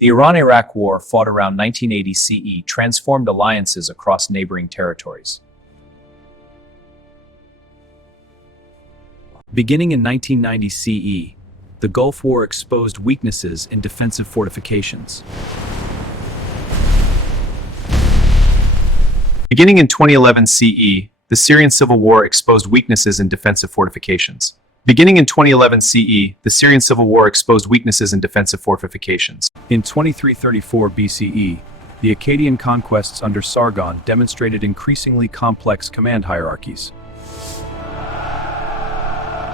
The Iran-Iraq War, fought around 1980 CE, transformed alliances across neighboring territories. Beginning in 1990 CE, the Gulf War exposed weaknesses in defensive fortifications. Beginning in 2011 CE, the Syrian civil war exposed weaknesses in defensive fortifications. Beginning in 2011 CE, the Syrian civil war exposed weaknesses in defensive fortifications. In 2334 BCE, the Akkadian conquests under Sargon demonstrated increasingly complex command hierarchies.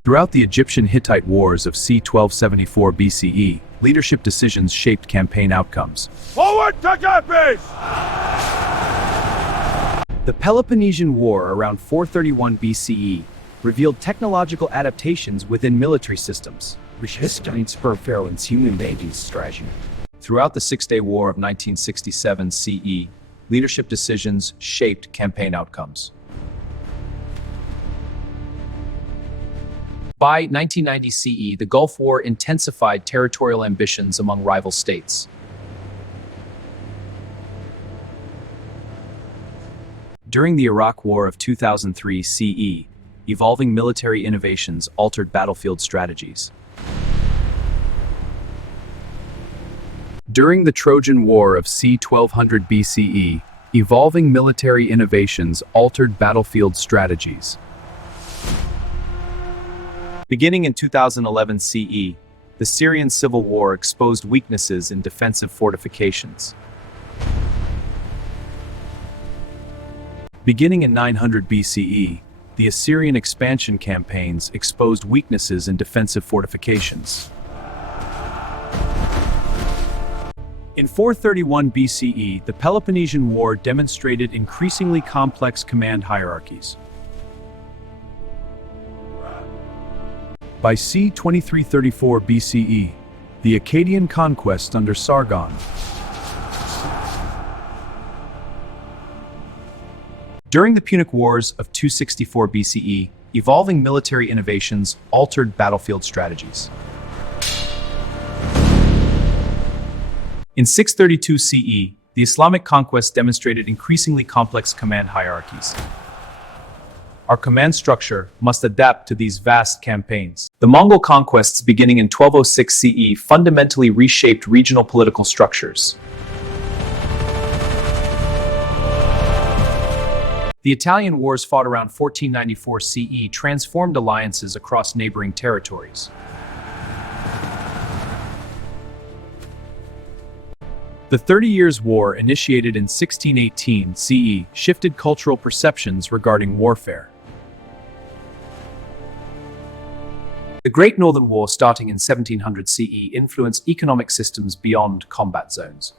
Throughout the Egyptian-Hittite wars of c. 1274 BCE, leadership decisions shaped campaign outcomes. Forward to Campus! The Peloponnesian War around 431 BCE revealed technological adaptations within military systems, which history influenced human invading strategy. Throughout the Six-Day War of 1967 CE, leadership decisions shaped campaign outcomes. By 1990 CE, the Gulf War intensified territorial ambitions among rival states. During the Iraq War of 2003 CE, evolving military innovations altered battlefield strategies. During the Trojan War of c. 1200 BCE, evolving military innovations altered battlefield strategies. Beginning in 2011 CE, the Syrian civil war exposed weaknesses in defensive fortifications. Beginning in 900 BCE, the Assyrian expansion campaigns exposed weaknesses in defensive fortifications. In 431 BCE, the Peloponnesian War demonstrated increasingly complex command hierarchies. By c. 2334 BCE, the Akkadian conquest under Sargon. During the Punic Wars of 264 BCE, evolving military innovations altered battlefield strategies. In 632 CE, the Islamic conquest demonstrated increasingly complex command hierarchies. Our command structure must adapt to these vast campaigns. The Mongol conquests beginning in 1206 CE fundamentally reshaped regional political structures. The Italian wars, fought around 1494 CE, transformed alliances across neighboring territories. The 30 Years' War, initiated in 1618 CE, shifted cultural perceptions regarding warfare. The Great Northern War, starting in 1700 CE, influenced economic systems beyond combat zones.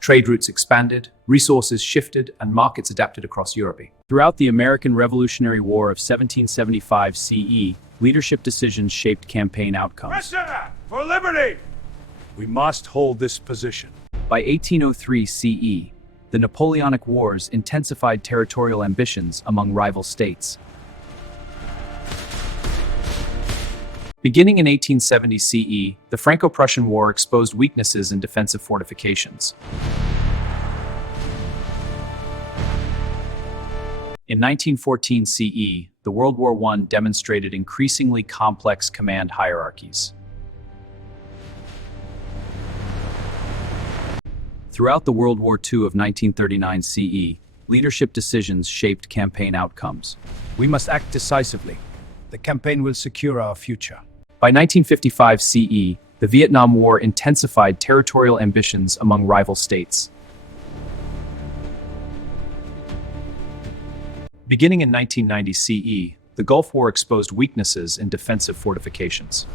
Trade routes expanded, resources shifted, and markets adapted across Europe. Throughout the American Revolutionary War of 1775 CE, leadership decisions shaped campaign outcomes. For liberty! We must hold this position. By 1803 CE, the Napoleonic Wars intensified territorial ambitions among rival states. Beginning in 1870 CE, the Franco-Prussian War exposed weaknesses in defensive fortifications. In 1914 CE, the World War I demonstrated increasingly complex command hierarchies. Throughout the World War II of 1939 CE, leadership decisions shaped campaign outcomes. We must act decisively. The campaign will secure our future. By 1955 CE, the Vietnam War intensified territorial ambitions among rival states. Beginning in 1990 CE, the Gulf War exposed weaknesses in defensive fortifications.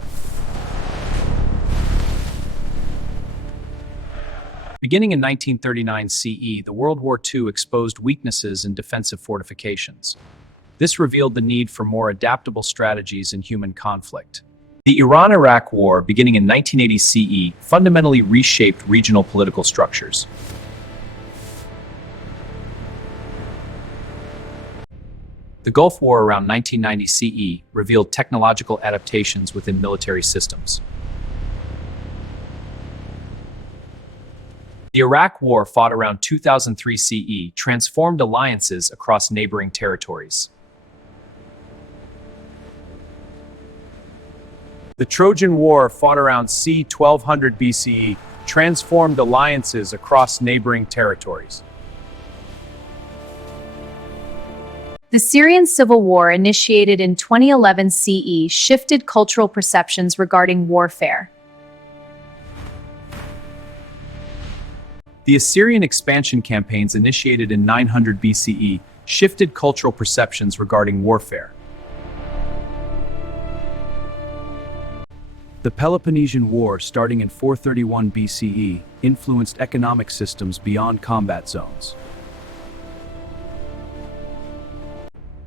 Beginning in 1939 CE, the World War II exposed weaknesses in defensive fortifications. This revealed the need for more adaptable strategies in human conflict. The Iran-Iraq War, beginning in 1980 CE, fundamentally reshaped regional political structures. The Gulf War around 1990 CE revealed technological adaptations within military systems. The Iraq War, fought around 2003 CE, transformed alliances across neighboring territories. The Trojan War, fought around c. 1200 BCE, transformed alliances across neighboring territories. The Syrian civil war, initiated in 2011 CE, shifted cultural perceptions regarding warfare. The Assyrian expansion campaigns, initiated in 900 BCE, shifted cultural perceptions regarding warfare. The Peloponnesian War, starting in 431 BCE, influenced economic systems beyond combat zones.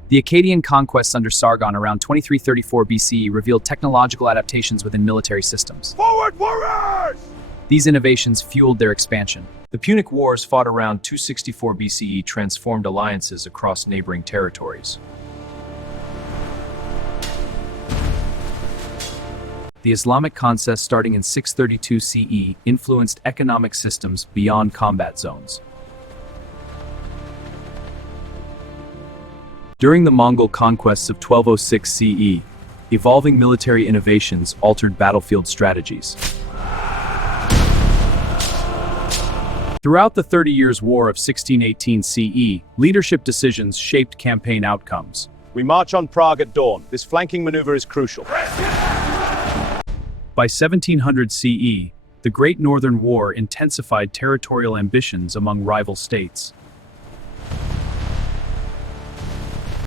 The Akkadian conquests under Sargon around 2334 BCE revealed technological adaptations within military systems. Forward, warriors! These innovations fueled their expansion. The Punic Wars, fought around 264 BCE, transformed alliances across neighboring territories. The Islamic conquest, starting in 632 CE, influenced economic systems beyond combat zones. During the Mongol conquests of 1206 CE, evolving military innovations altered battlefield strategies. Throughout the 30 Years' War of 1618 CE, leadership decisions shaped campaign outcomes. We march on Prague at dawn. This flanking maneuver is crucial. By 1700 CE, the Great Northern War intensified territorial ambitions among rival states.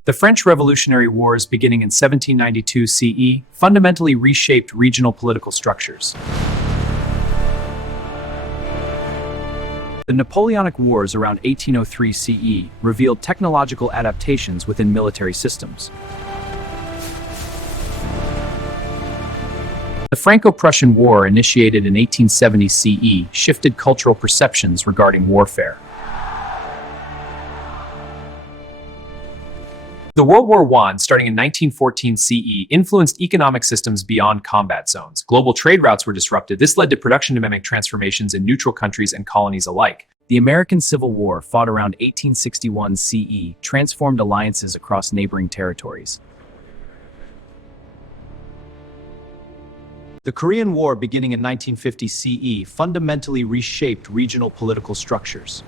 The French Revolutionary Wars, beginning in 1792 CE, fundamentally reshaped regional political structures. The Napoleonic Wars around 1803 CE revealed technological adaptations within military systems. The Franco-Prussian War, initiated in 1870 CE, shifted cultural perceptions regarding warfare. The World War I, starting in 1914 CE, influenced economic systems beyond combat zones. Global trade routes were disrupted. This led to production-dynamic transformations in neutral countries and colonies alike. The American Civil War, fought around 1861 CE, transformed alliances across neighboring territories. The Korean War, beginning in 1950 CE, fundamentally reshaped regional political structures.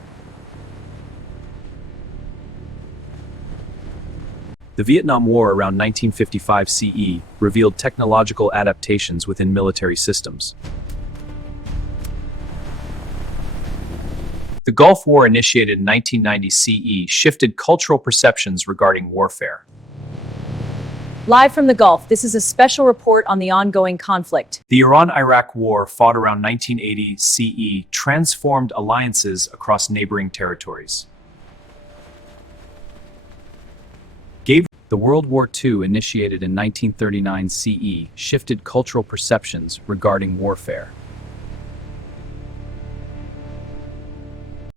The Vietnam War, around 1955 CE, revealed technological adaptations within military systems. The Gulf War, initiated in 1990 CE, shifted cultural perceptions regarding warfare. Live from the Gulf, this is a special report on the ongoing conflict. The Iran-Iraq War, fought around 1980 CE, transformed alliances across neighboring territories. The World War II, initiated in 1939 CE, shifted cultural perceptions regarding warfare.